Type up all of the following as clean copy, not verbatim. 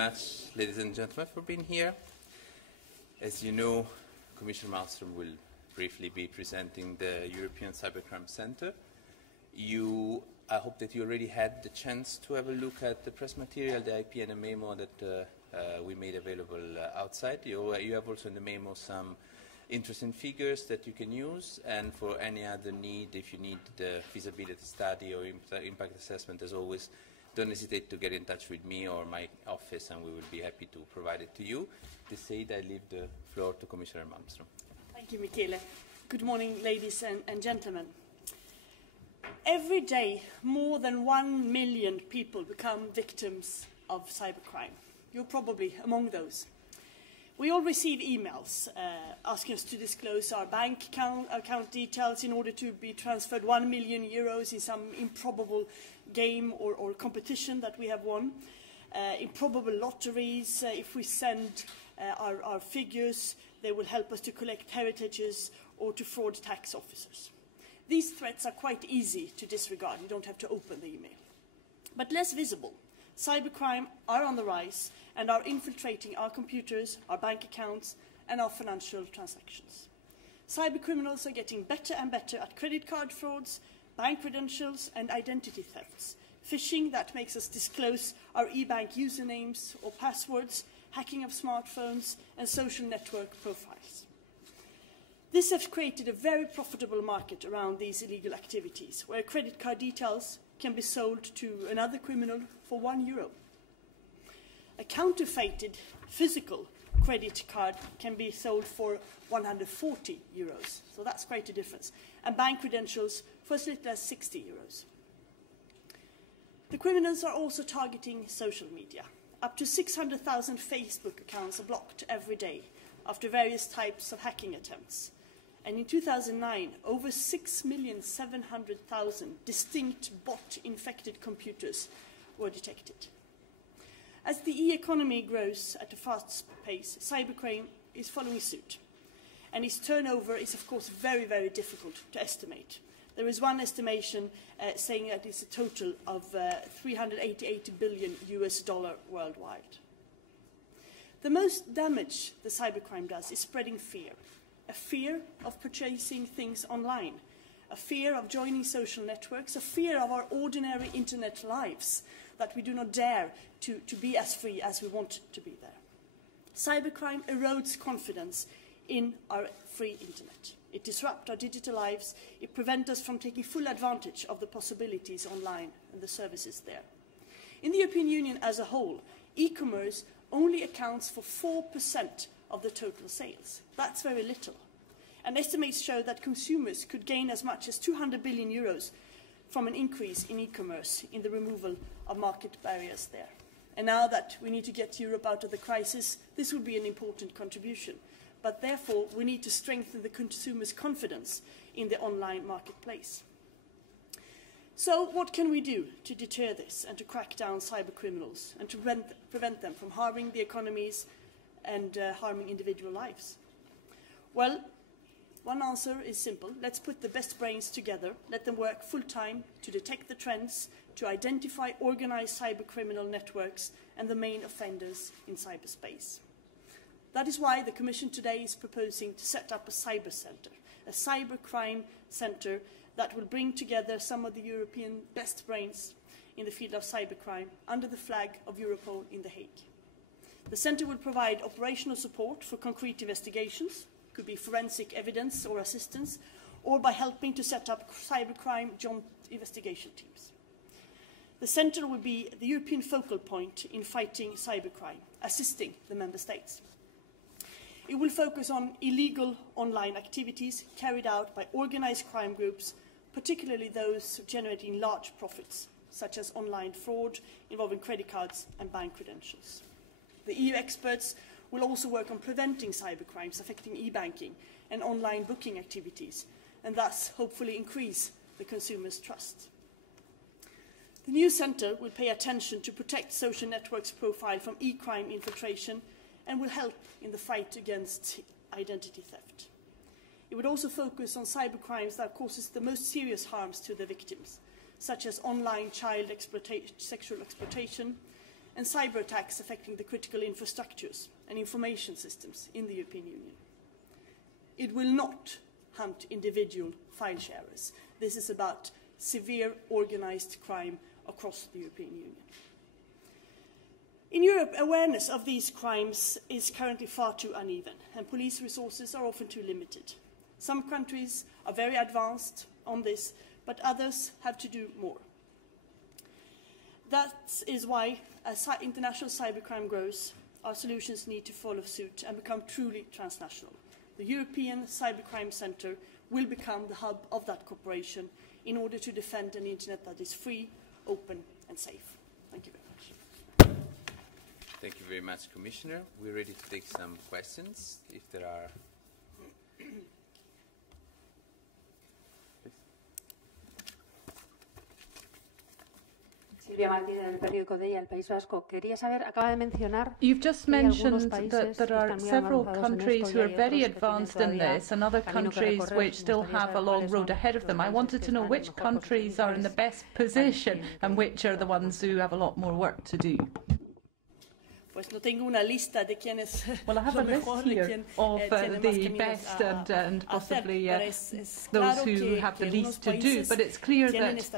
much, ladies and gentlemen, for being here. As you know, Commissioner Malmström will briefly be presenting the European Cybercrime Centre. I hope that you already had the chance to have a look at the press material, the IP and the memo that we made available outside. You have also in the memo some interesting figures that you can use, and for any other need, if you need the feasibility study or impact assessment, as always, don't hesitate to get in touch with me or my office, and we will be happy to provide it to you. This said, I leave the floor to Commissioner Malmström. Thank you, Michele. Good morning, ladies and gentlemen. Every day, more than 1 million people become victims of cybercrime. You're probably among those. We all receive emails asking us to disclose our bank account details in order to be transferred 1 million euros in some improbable game or competition that we have won, improbable lotteries. If we send our figures, they will help us to collect heritages or to fraud tax officers. These threats are quite easy to disregard. You don't have to open the email. But less visible. Cybercrime are on the rise and are infiltrating our computers, our bank accounts, and our financial transactions. Cybercriminals are getting better and better at credit card frauds, bank credentials, and identity thefts. Phishing that makes us disclose our e-bank usernames or passwords, hacking of smartphones, and social network profiles. This has created a very profitable market around these illegal activities, where credit card details can be sold to another criminal for €1. A counterfeited physical credit card can be sold for €140, so that's quite a difference, and bank credentials for as little as €60. The criminals are also targeting social media. Up to 600,000 Facebook accounts are blocked every day after various types of hacking attempts. And in 2009, over 6,700,000 distinct bot-infected computers were detected. As the e-economy grows at a fast pace, cybercrime is following suit. And its turnover is, of course, very, very difficult to estimate. There is one estimation saying that it's a total of $388 billion worldwide. The most damage the cybercrime does is spreading fear. A fear of purchasing things online, a fear of joining social networks, a fear of our ordinary internet lives, that we do not dare to be as free as we want to be there. Cybercrime erodes confidence in our free internet. It disrupts our digital lives. It prevents us from taking full advantage of the possibilities online and the services there. In the European Union as a whole, e-commerce only accounts for 4% of the total sales. That's very little. And estimates show that consumers could gain as much as €200 billion from an increase in e-commerce in the removal of market barriers there. And now that we need to get Europe out of the crisis, this would be an important contribution. But therefore, we need to strengthen the consumer's confidence in the online marketplace. So what can we do to deter this and to crack down cyber criminals and to prevent them from harming the economies and harming individual lives? Well, one answer is simple. Let's put the best brains together. Let them work full-time to detect the trends, to identify organized cyber criminal networks and the main offenders in cyberspace. That is why the Commission today is proposing to set up a cyber centre, a cybercrime centre that will bring together some of the European best brains in the field of cybercrime under the flag of Europol in The Hague. The centre will provide operational support for concrete investigations, could be forensic evidence or assistance, or by helping to set up cybercrime joint investigation teams. The centre will be the European focal point in fighting cybercrime, assisting the Member States. It will focus on illegal online activities carried out by organised crime groups, particularly those generating large profits, such as online fraud involving credit cards and bank credentials. The EU experts will also work on preventing cybercrimes affecting e-banking and online booking activities, and thus hopefully increase the consumer's trust. The new centre will pay attention to protect social networks' profile from e-crime infiltration and will help in the fight against identity theft. It would also focus on cybercrimes that causes the most serious harms to the victims, such as online child sexual exploitation, and cyber attacks affecting the critical infrastructures and information systems in the European Union. It will not hunt individual file sharers. This is about severe organized crime across the European Union. In Europe, awareness of these crimes is currently far too uneven, and police resources are often too limited. Some countries are very advanced on this, but others have to do more. That is why, as international cybercrime grows, our solutions need to follow suit and become truly transnational. The European Cybercrime Centre will become the hub of that cooperation in order to defend an internet that is free, open and safe. Thank you very much. Thank you very much, Commissioner. We're ready to take some questions, if there are. Silvia Martínez, del periódico de ella, El País Vasco. Quería saber, acaba de mencionar. You've just mentioned that there are several countries who are very advanced in this and other countries which still have a long road ahead of them. I wanted to know which countries are in the best position and which are the ones who have a lot more work to do. Pues no tengo una lista de quienes well, I have a list here of the best and possibly those who have the least to do, but it's clear that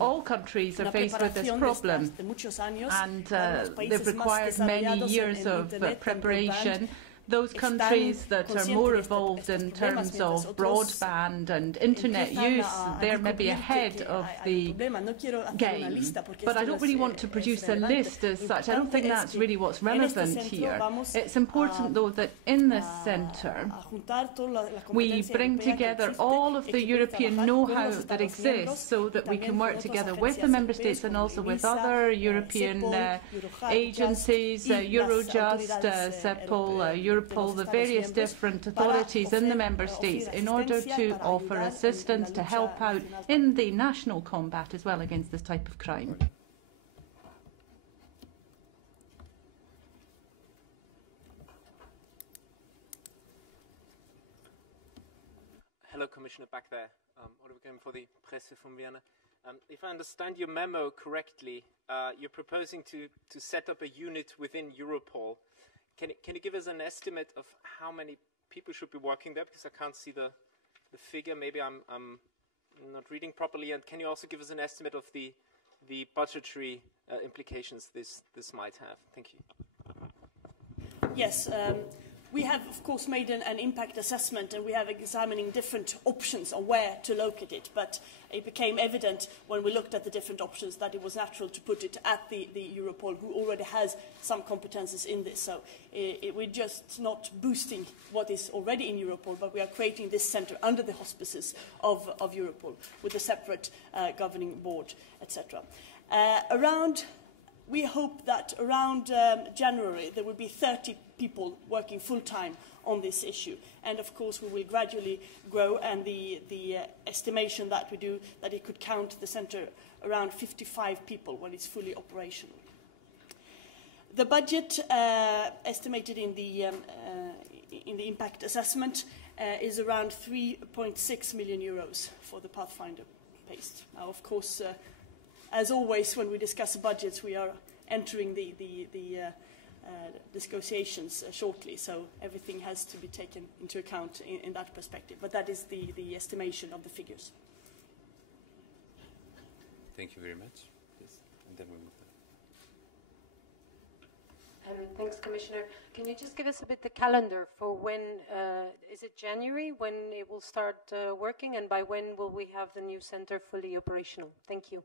all countries are faced with this problem, and they've required many years of preparation. Those countries that are more evolved in terms of broadband and internet use, they're maybe ahead of the game. But I don't really want to produce a list as such. I don't think that's really what's relevant here. It's important, though, that in this centre we bring together all of the European know-how that exists so that we can work together with the Member States and also with other European agencies, Eurojust, CEPOL, Europol, the various different authorities in the Member States in order to offer assistance to help out in the national combat as well against this type of crime. Hello, Commissioner, back there. Oliver Grimm for the Presse from Vienna. If I understand your memo correctly, you're proposing to set up a unit within Europol. Can you give us an estimate of how many people should be working there? Because I can't see the figure. Maybe I'm not reading properly. And can you also give us an estimate of the budgetary implications this might have? Thank you. Yes. We have, of course, made an impact assessment, and we have examining different options on where to locate it. But it became evident when we looked at the different options that it was natural to put it at the Europol, who already has some competences in this. So we're just not boosting what is already in Europol, but we are creating this centre under the auspices of Europol with a separate governing board, etc. We hope that around January there will be 30 people working full-time on this issue. And of course we will gradually grow, and the estimation that we do that it could count the centre around 55 people when it's fully operational. The budget estimated in the impact assessment is around 3.6 million euros for the Pathfinder paste. Now, of course, as always, when we discuss budgets, we are entering the negotiations shortly, so everything has to be taken into account in that perspective. But that is the estimation of the figures. Thank you very much. Yes. And then we move on. Thanks, Commissioner. Can you just give us a bit the calendar for when, is it January, when it will start working, and by when will we have the new centre fully operational? Thank you.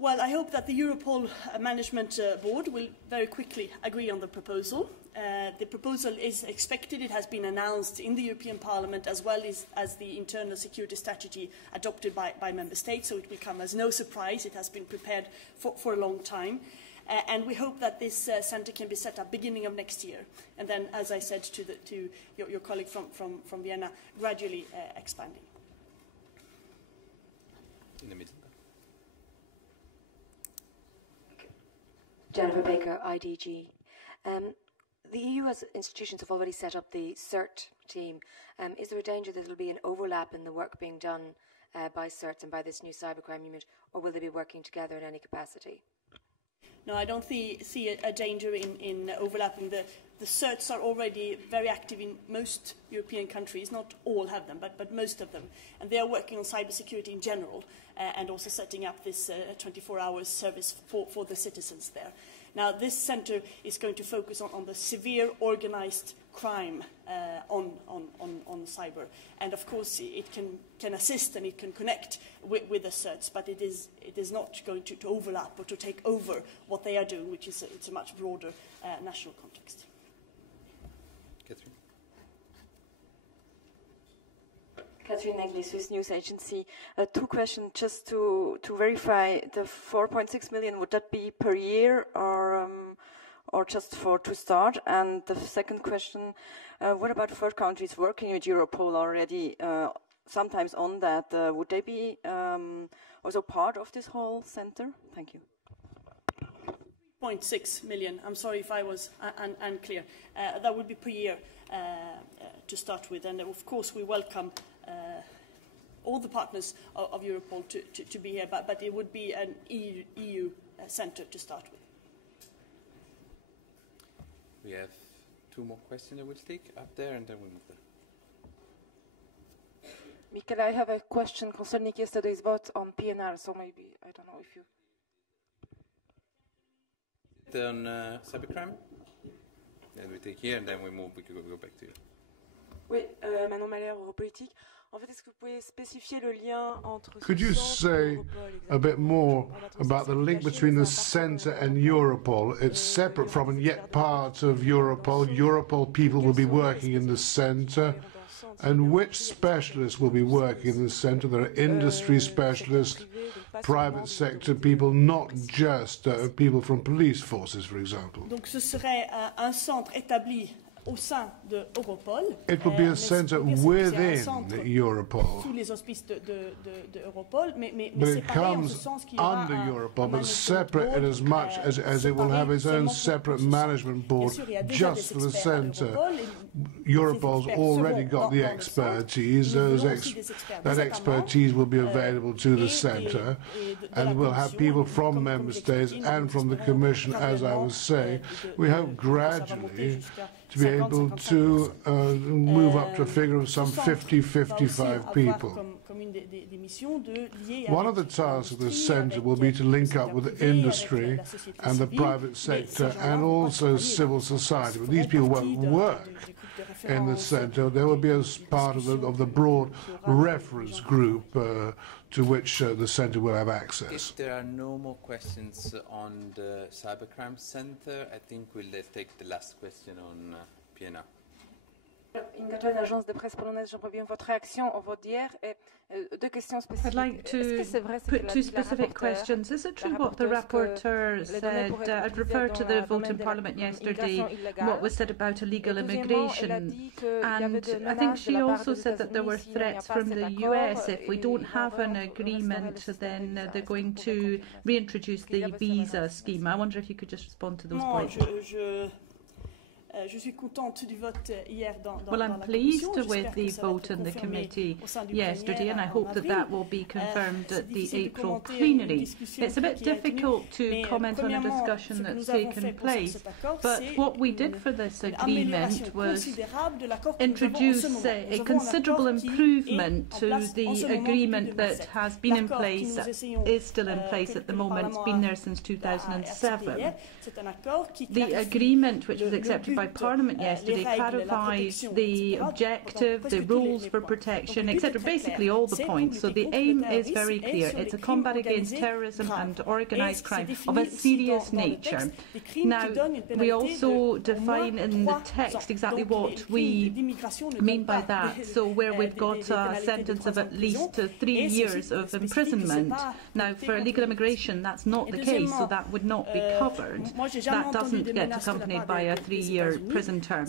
Well, I hope that the Europol Management Board will very quickly agree on the proposal. The proposal is expected. It has been announced in the European Parliament as well as the internal security strategy adopted by Member States, so it will come as no surprise. It has been prepared for a long time. And we hope that this centre can be set up beginning of next year. And then, as I said to your colleague from Vienna, gradually expanding. In the middle. Jennifer Baker, IDG. the EU as institutions have already set up the CERT team. Is there a danger that there will be an overlap in the work being done by CERT and by this new cybercrime unit, or will they be working together in any capacity? No, I don't see a danger in overlapping. The CERTs are already very active in most European countries. Not all have them, but most of them. And they are working on cybersecurity in general and also setting up this 24-hour service for the citizens there. Now, this centre is going to focus on the severe organised crime on cyber. And, of course, it can assist and it can connect with the CERTs, but it is not going to overlap or to take over what they are doing, which is it's a much broader national context. Catherine? Catherine Negley, Swiss News Agency. Two questions just to verify the 4.6 million. Would that be per year or just to start? And the second question, what about third countries working with Europol already? Sometimes on that, would they be also part of this whole centre? Thank you. 0.6 million. I'm sorry if I was unclear. That would be per year to start with, and of course we welcome all the partners of Europol to be here, but it would be an EU centre to start with. We have two more questions I will take up there, and then we move there. Michael, I have a question concerning yesterday's vote on PNR, so maybe, I don't know if you... On cybercrime? Then we take here, and then we move. We could go back to you. Oui, Manon Malher, Europolitique. En fait, est-ce que vous pouvez spécifier le lien entre... Could you say a bit more about the link between the centre and Europol? It's separate from and yet part of Europol. Europol people will be working in the centre. And which specialists will be working in the centre? There are industry specialists, private sector people, not just people from police forces, for example. Donc ce serait un centre établi au sein de Europol. It will be a centre within Europol. Sous les auspices de Europol, mais it comes under Europol, but separate in as much as it will have its own separate management board just for the centre. Europol's already got the expertise. That expertise will be available to the centre, and we'll have people from member states and from the Commission, as I was saying. We hope gradually to be able to move up to a figure of some 50-55 people. One of the tasks of the centre will be to link up with industry and the private sector and also civil society. But these people won't work in the centre. They will be as part of the broad reference group to which the centre will have access. If there are no more questions on the Cybercrime Centre, I think we'll take the last question on PNR. Inga, l'agence de presse polonaise, j'aimerais bien votre réaction au vote d'hier et deux questions spécifiques. I'd like to put two specific questions. Is it true what the rapporteur said? I'd referred to the vote in Parliament yesterday, what was said about illegal immigration, and I think she also said that there were threats from the US. If we don't have an agreement, then they're going to reintroduce the visa scheme. I wonder if you could just respond to those points. Well, I'm pleased with the vote in the committee yesterday, and I hope that that will be confirmed at the April plenary. It's a bit difficult to comment on a discussion that's taken place, but what we did for this agreement was introduce a considerable improvement to the agreement that has been in place, is still in place at the moment. It's been there since 2007. The agreement, which was accepted by Parliament yesterday, clarifies the objective, the rules for protection, etc. Basically all the points. So the aim is very clear. It's a combat against terrorism and organised crime of a serious nature. Now, we also define in the text exactly what we mean by that. So where we've got a sentence of at least 3 years of imprisonment. Now, for illegal immigration, that's not the case, so that would not be covered. That doesn't get accompanied by a 3-year their prison term.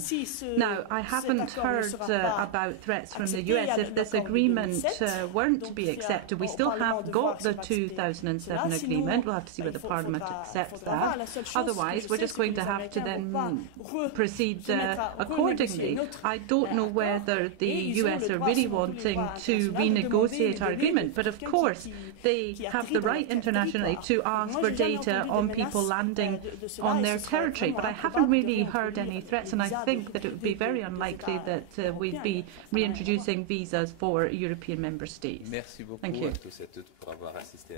Now, I haven't heard about threats from the US. If this agreement weren't to be accepted, we still have got the 2007 agreement. We'll have to see whether Parliament accepts that. Otherwise, we're just going to have to then proceed accordingly. I don't know whether the US are really wanting to renegotiate our agreement, but of course they have the right internationally to ask for data on people landing on their territory. But I haven't really heard any threats, and I think that it would be very unlikely that we'd be reintroducing visas for European member states. Thank you.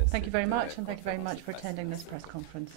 Thank you very much, and thank you very much for attending this press conference.